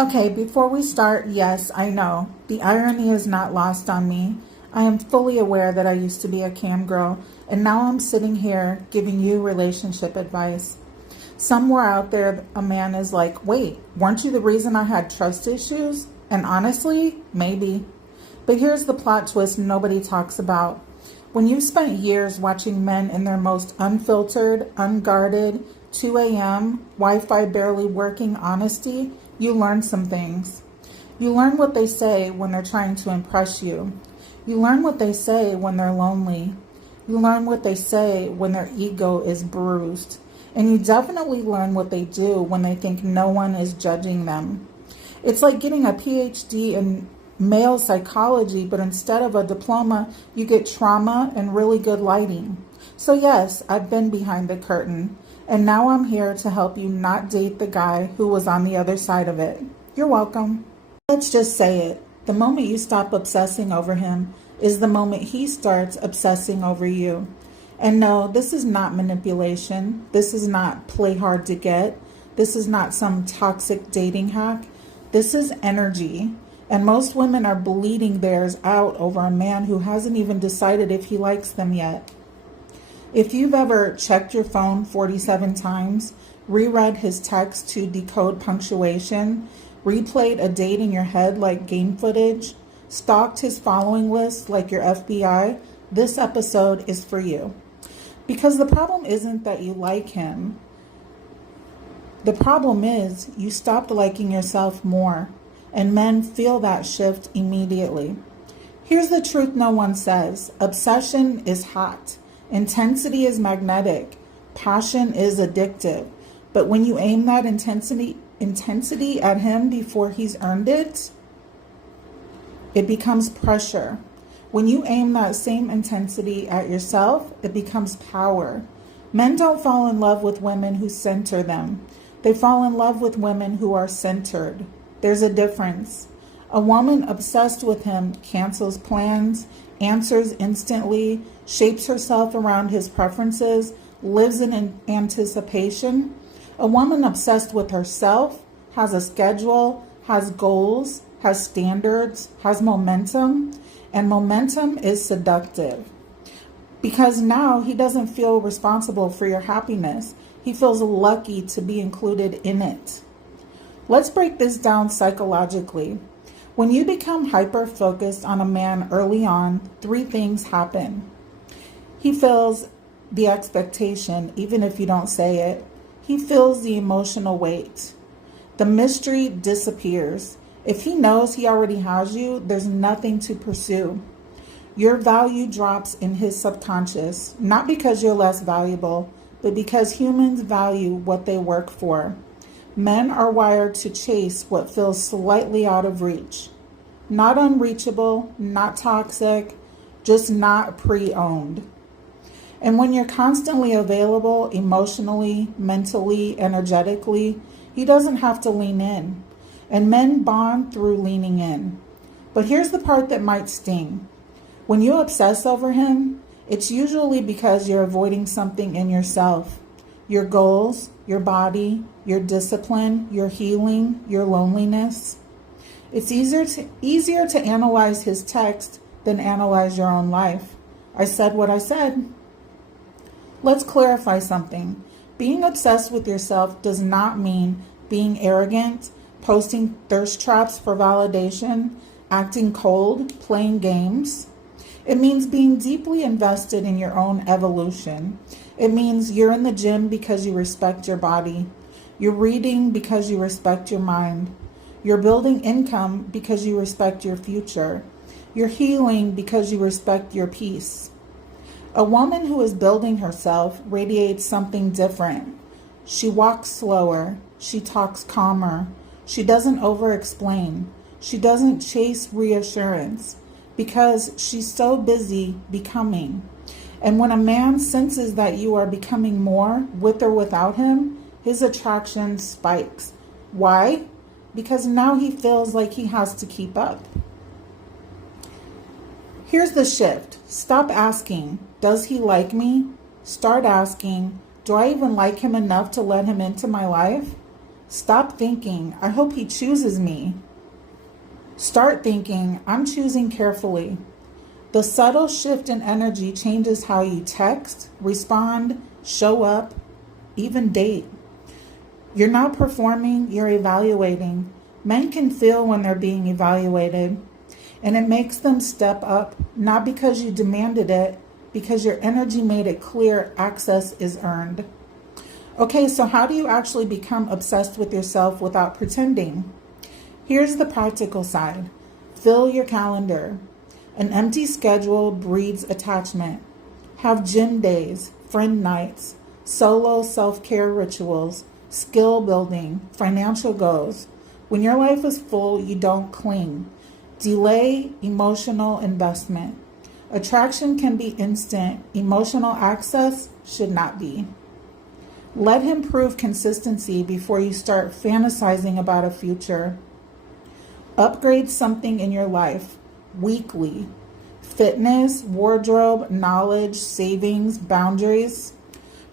Okay, before we start, yes, I know. The irony is not lost on me. I am fully aware that I used to be a cam girl, and now I'm sitting here giving you relationship advice. Somewhere out there, a man is like, wait, weren't you the reason I had trust issues? And honestly, maybe. But here's the plot twist nobody talks about. When you've spent years watching men in their most unfiltered, unguarded, 2 a.m., Wi Fi barely working honesty, you learn some things. You learn what they say when they're trying to impress you. You learn what they say when they're lonely. You learn what they say when their ego is bruised. And you definitely learn what they do when they think no one is judging them. It's like getting a PhD in male psychology, but instead of a diploma, you get trauma and really good lighting. So yes, I've been behind the curtain, and now I'm here to help you not date the guy who was on the other side of it. You're welcome. Let's just say it. The moment you stop obsessing over him is the moment he starts obsessing over you. And no, this is not manipulation. This is not play hard to get. This is not some toxic dating hack. This is energy. And most women are bleeding theirs out over a man who hasn't even decided if he likes them yet. If you've ever checked your phone 47 times, reread his text to decode punctuation, replayed a date in your head like game footage, stalked his following list like your FBI, this episode is for you. Because the problem isn't that you like him. The problem is you stopped liking yourself more, and men feel that shift immediately. Here's the truth no one says. Obsession is hot. Intensity is magnetic. Passion is addictive. But when you aim that intensity at him before he's earned it, it becomes pressure. When you aim that same intensity at yourself, it becomes power. Men don't fall in love with women who center them. They fall in love with women who are centered. There's a difference. A woman obsessed with him cancels plans, answers instantly, shapes herself around his preferences, lives in anticipation. A woman obsessed with herself has a schedule, has goals, has standards, has momentum, and momentum is seductive. Because now he doesn't feel responsible for your happiness. He feels lucky to be included in it. Let's break this down psychologically. When you become hyper-focused on a man early on, 3 things happen. He feels the expectation, even if you don't say it. He feels the emotional weight. The mystery disappears. If he knows he already has you, there's nothing to pursue. Your value drops in his subconscious, not because you're less valuable, but because humans value what they work for. Men are wired to chase what feels slightly out of reach. Not unreachable, not toxic, just not pre-owned. And when you're constantly available emotionally, mentally, energetically, he doesn't have to lean in. And men bond through leaning in. But here's the part that might sting. When you obsess over him, it's usually because you're avoiding something in yourself. Your goals, your body, your discipline, your healing, your loneliness. It's easier to analyze his text than analyze your own life. I said what I said. Let's clarify something. Being obsessed with yourself does not mean being arrogant, posting thirst traps for validation, acting cold, playing games. It means being deeply invested in your own evolution. It means you're in the gym because you respect your body. You're reading because you respect your mind. You're building income because you respect your future. You're healing because you respect your peace. A woman who is building herself radiates something different. She walks slower. She talks calmer. She doesn't over-explain. She doesn't chase reassurance because she's so busy becoming. And when a man senses that you are becoming more with or without him, his attraction spikes. Why? Because now he feels like he has to keep up. Here's the shift. Stop asking, does he like me? Start asking, do I even like him enough to let him into my life? Stop thinking, I hope he chooses me. Start thinking, I'm choosing carefully. The subtle shift in energy changes how you text, respond, show up, even date. You're not performing, you're evaluating. Men can feel when they're being evaluated, and it makes them step up, not because you demanded it, because your energy made it clear access is earned. Okay, so how do you actually become obsessed with yourself without pretending? Here's the practical side. Fill your calendar. An empty schedule breeds attachment. Have gym days, friend nights, solo self-care rituals, skill building, financial goals. When your life is full, you don't cling. Delay emotional investment. Attraction can be instant. Emotional access should not be. Let him prove consistency before you start fantasizing about a future. Upgrade something in your life weekly. Fitness, wardrobe, knowledge, savings, boundaries.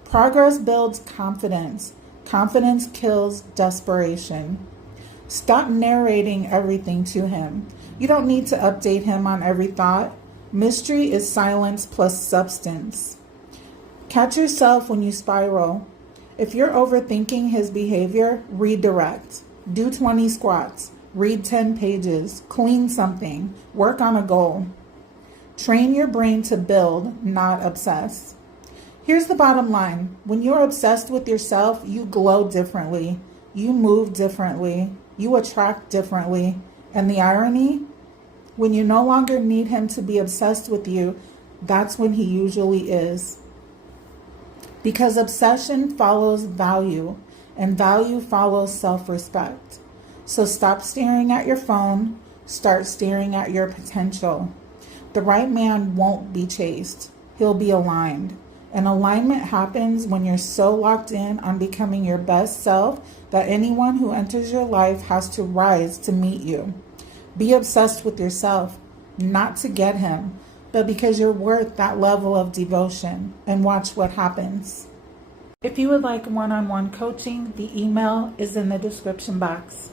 Progress builds confidence. Confidence kills desperation. Stop narrating everything to him. You don't need to update him on every thought. Mystery is silence plus substance. Catch yourself when you spiral. If you're overthinking his behavior, redirect. Do 20 squats. Read 10 pages. Clean something. Work on a goal. Train your brain to build, not obsess. Here's the bottom line. When you're obsessed with yourself, you glow differently. You move differently. You attract differently. And the irony? When you no longer need him to be obsessed with you, that's when he usually is. Because obsession follows value, and value follows self-respect. So stop staring at your phone, start staring at your potential. The right man won't be chased. He'll be aligned. And alignment happens when you're so locked in on becoming your best self that anyone who enters your life has to rise to meet you. Be obsessed with yourself, not to get him, but because you're worth that level of devotion, and watch what happens. If you would like one-on-one coaching, the email is in the description box.